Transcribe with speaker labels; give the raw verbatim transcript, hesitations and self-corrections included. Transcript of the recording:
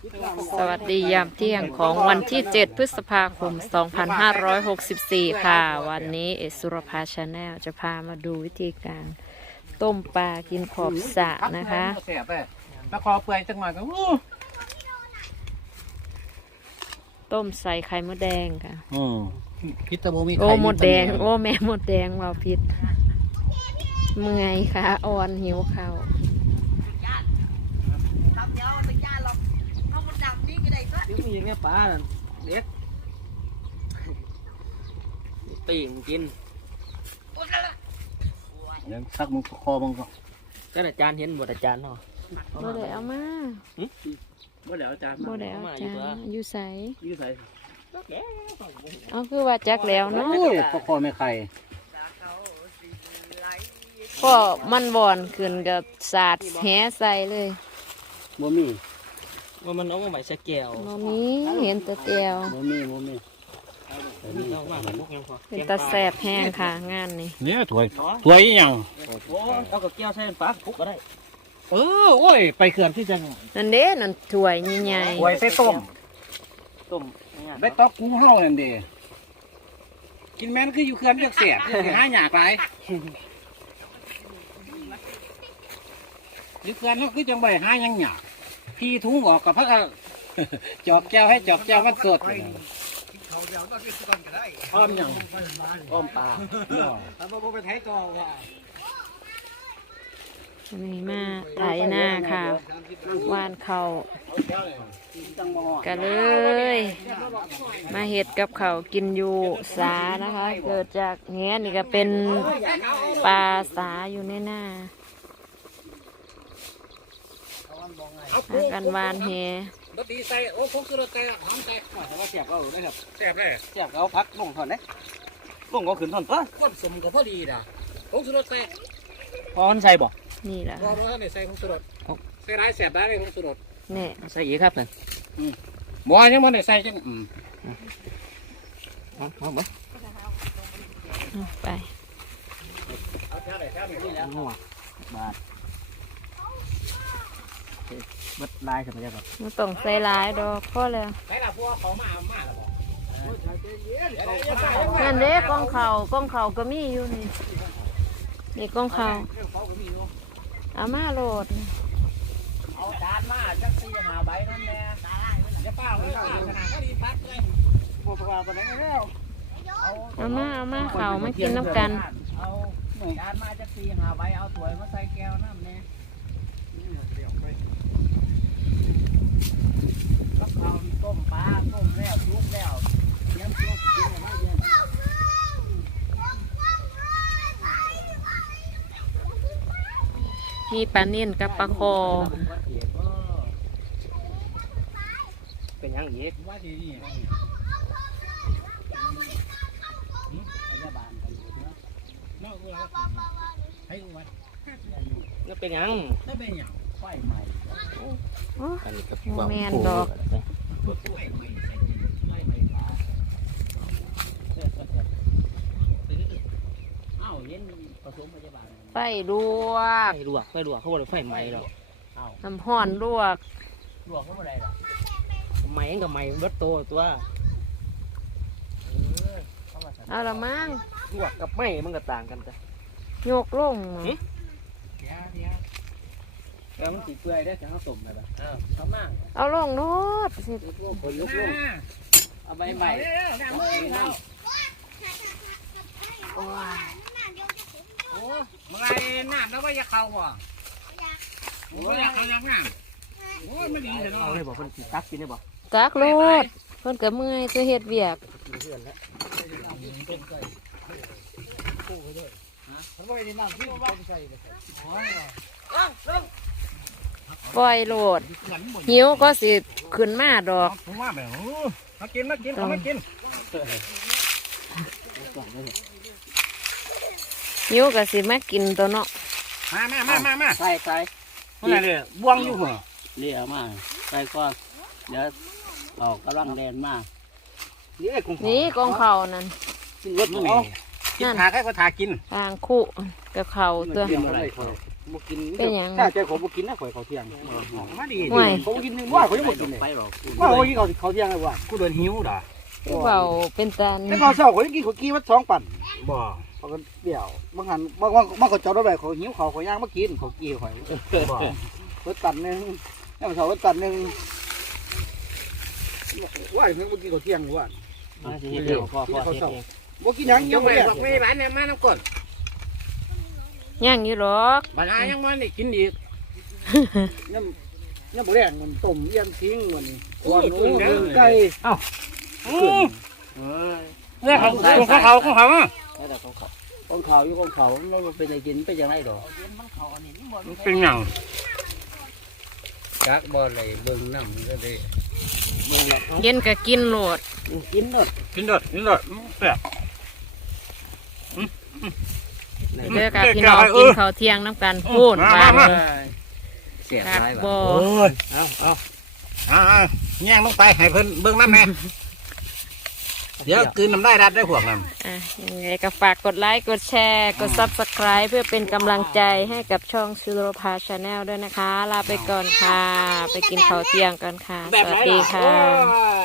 Speaker 1: สวัสดียามเที่ยงของวันที่เจ็ดพฤษภาคมสองพันห้าร้อยหกสิบสี่ค่ะวันนี้เอสุรภาชาแนลจะพามาดูวิธีการต้มปลากินขอบสระนะคะ
Speaker 2: ปลาคอเปื่อยจังหวะก็
Speaker 1: ต้มใส่ไข่มดแดงค่ะ
Speaker 2: พิษตะโบมีไข่
Speaker 1: โอ้มดแดงโอ้แม่มดแดงเราพิษเมื่อยค่ะอ่อนหิวข้าว
Speaker 3: ยุมีเนี่ยปลาเด็กตีมกิน
Speaker 2: ยังซักมึงคอมึงก็
Speaker 3: ก็อาจารย์เห็นบทอาจารย์เนาะ
Speaker 1: บ่ได้เอามา
Speaker 2: บ่ได้อาจารย์
Speaker 1: บ่ได้เอาอาจารย์อยู่ใส
Speaker 2: อยู่ใส
Speaker 1: เอาคือว่าจักแล้วเนาะ
Speaker 2: ปลาคอไม่ไข่
Speaker 1: ก็มันบ่อนขึ้นกับสาดแหใส่เลย
Speaker 2: บ่มี
Speaker 3: ว่ามันเอามาใหม่สแก้ว
Speaker 1: บ่มีเห็นแต่แก้ว
Speaker 2: บ่มีบ่มี
Speaker 1: เป็นตาแสบแห้งค่ะงานนี้
Speaker 2: เนี่ยถวยถวยยัง
Speaker 3: โอ้เอากับแก้วใส่ปลาคุกก็ได้
Speaker 2: เออโอ้ยไปเขื่อนที่จัง
Speaker 1: นั่นเด้นั่นถ้วยใหญ่
Speaker 2: ๆถ้วยใส่ต้ม
Speaker 3: ต้ม
Speaker 2: ได้ต๊อกกุ้งเฮานั่นเด้กินแม่นคืออยู่เขื่อนจักเสียสิหาหยากหลายอยู่เขื่อนเฮาคือจังบ่ได้หาหยังหยากพี่ถุงออกกับพักจอกแก้วให้จอกแก้วมันสดอ้อมยัง
Speaker 3: อ้อมปลา
Speaker 2: เอาไปไปไถต่อว่า
Speaker 1: นี่มาไถหน้าค่ะวานเขากันเลยมาเห็ดกับเขากินอยู่สานะคะเกิดจากเงี้ยนี่ก็เป็นปลาสาอยู่ในหน้ากันวานเฮ
Speaker 2: รถดีใส่โอ้พกสุรใส่หอมใส่แต่ว่าเสียบเอาได้ครับเสียบเลย
Speaker 3: เสียบเอาพักลงถอนได้ลงก็ขึ้นถอนปะ
Speaker 2: ก้นสมก็พอดีนะพกสุรใส่
Speaker 3: พอมันใส่บ่
Speaker 1: นี่แหละ
Speaker 2: พอมาใส่พกสุรใส่ร้ายเสียบได้เลยพกสุร
Speaker 1: เนี่ย
Speaker 3: ใส่อีกครับนั่น
Speaker 2: บ่ยังมันได้ใส่จังอืม
Speaker 3: เอาเอาบ่
Speaker 1: ไป
Speaker 3: เอาแถวไหนแถวนี้แล้วบาทบัดลายใช่ไหมครับ
Speaker 1: มันต้องใส่ลายดอกพ่อเลย
Speaker 2: ใส่ละพวกเขามามาแล้วบ่
Speaker 1: นั่นเด้กองเข่ากองเข่าก็มีอยู่นี่นี่กองเข่าอามาโหลด
Speaker 2: เอาจานมาจักสี่หาใบนั่นแหละอย่าเปล่าเลยขนาดก็ดีตักเลยบ่ปลาปานไหนแล้ว
Speaker 1: เอามาเอามาเข่ามากินน้ำกัน
Speaker 2: เอาจานมาจักสี่หาใบเอาถ้วยมาใส่แก้วน้ำเนี่ยกับข้าวต้มปลาต้มแล้วยุบแล้วยังตัวกินอะไรเยอะ
Speaker 1: มีปลาเนียนกับปลาคอ
Speaker 3: เป็นยังอีก
Speaker 2: ว่าดีนี่
Speaker 3: นั่นเป็นยัง
Speaker 2: นั่นเป็นยังไฟใหม่
Speaker 3: อันนี้ก็
Speaker 1: แมนดอกไฟลวก
Speaker 3: ไฟลวกไฟลวกเขาบอกไฟไหม้หรอก
Speaker 1: น้ำห่อนลวก
Speaker 3: ลวกเขาอะไรหรอไหม้กับไหม้เบิดโตตัว
Speaker 1: เอาละมั้ง
Speaker 3: ลวกกับไหม้มันก็ต่างกันจ้ะ
Speaker 1: โยกลง
Speaker 3: แล้วมันสีเปื่อยได้จะข้าวต้มเลยป่ะทำมาก
Speaker 1: เอาลงโน้ตสิ
Speaker 3: คนลุกลงเอาใบใหม่
Speaker 2: โอ้เมื่อไรน้ำแล้วว่าจะเข้าบ่โอ้ยเขายังน้ำโอ้ยไม่ดีเลยเนาะ
Speaker 3: เอาเลยบอกคนตักกินได้บ่
Speaker 1: ตักโลดเพิ่นก็เมื่อยจะเฮ็ดเวียกปล่อยโหลดหิวก็สิขึ้นมาดอก
Speaker 2: ผมว่าแบบมากินมากินมากิน
Speaker 1: หิวก็สิมากินตัวเนาะ
Speaker 2: มามามามามา
Speaker 3: ใส่ใส่
Speaker 2: เมื่อไรเลยบ่วงอยู่หัว
Speaker 3: เลี้ยมาใส่ก้อนเดี๋ยวออกกำลังแดนมา
Speaker 1: นี่กองเข่านั่น
Speaker 2: รถมันกินขาแค่ก็ทากิน
Speaker 1: ทางคู่กับเข่าตัว
Speaker 2: บ่กิน
Speaker 1: เป็นหยัง
Speaker 2: ถ้าใจผมบ่กินนะข่อยเขาเที่ยงมาดี
Speaker 1: ห่วย
Speaker 2: ผมบ่กินนึงว่าข่อยยังบ่กินเลย
Speaker 3: ไปหรอก
Speaker 2: ว่าข่อยกินเขาเขาเที่ยงเลยว่า
Speaker 3: กูเดินหิวด่า
Speaker 1: คือเบาเป็นตา
Speaker 2: แต่ก่อนเช้าข่อยกินข้าวกี้วัดสองปั่น
Speaker 3: บ่
Speaker 2: เขาก็เดี่ยวบางหันบางบางบางเขาจอดรถไปเขาหิวเขาเขาย่างมากินเขากี้ข่อย
Speaker 3: บ่
Speaker 2: รถตันหนึงแล้วมันเช้ารถตันหนึงว่าเพิ่งบ่กินข้าวเที่ยงว่า
Speaker 3: มาสิเฮ็ดเดี๋ยวพ่อพ่อเฮ็ดเอง
Speaker 2: บ่กินหยังยังบ่ได้
Speaker 4: บอกไม่บ้านเนี่ยมาน้ำก้น
Speaker 1: ย่างอยู่หรอก
Speaker 4: บ้านอายังมันนี่กินอีก
Speaker 2: ยังยังบ่ได้มันต้มเลี้ยงทิ้งมันนี่กวนหนูเลี้ยงไก่
Speaker 3: อืมเอ้ย
Speaker 4: เนี่ยเขาของเขาของเขาอ่ะ
Speaker 3: แล้วแต่ของเขาของเขาอยู่ของเขามันบ่เป็นไอ้กินเป็นจังไดดอก
Speaker 4: มันเป็นหยัง
Speaker 3: จักบ่เลยเบิ่งน้ำก็ได้
Speaker 1: เย็นก็กินโหลด
Speaker 3: กินเนด
Speaker 4: กินเด้อกินเด้อแซ่บ
Speaker 1: เด้อกับพี่น้องกินข้าวเที่ยงน้ำกันพูดบาน
Speaker 3: เสีย
Speaker 1: คัก
Speaker 3: หลาย
Speaker 1: บ่
Speaker 3: บ่
Speaker 4: โอ้ย
Speaker 3: เอาเอา
Speaker 4: อ่าแย่งลงไปให้เพิ่นเบิ่งน้ำแม่เดี๋ยวคืนน้ำได้รัดได้พวกนั้น
Speaker 1: อ่ะยังไงก็ฝากกดไลค์กดแชร์กด ซับสไครบ์ เพื่อเป็นกำลังใจให้กับช่องชูโรพาชาแนลด้วยนะคะ ลาไปก่อนค่ะ ไปกินข้าวเที่ยงกันค่ะ สวัสดีค่ะ
Speaker 3: โอ้ย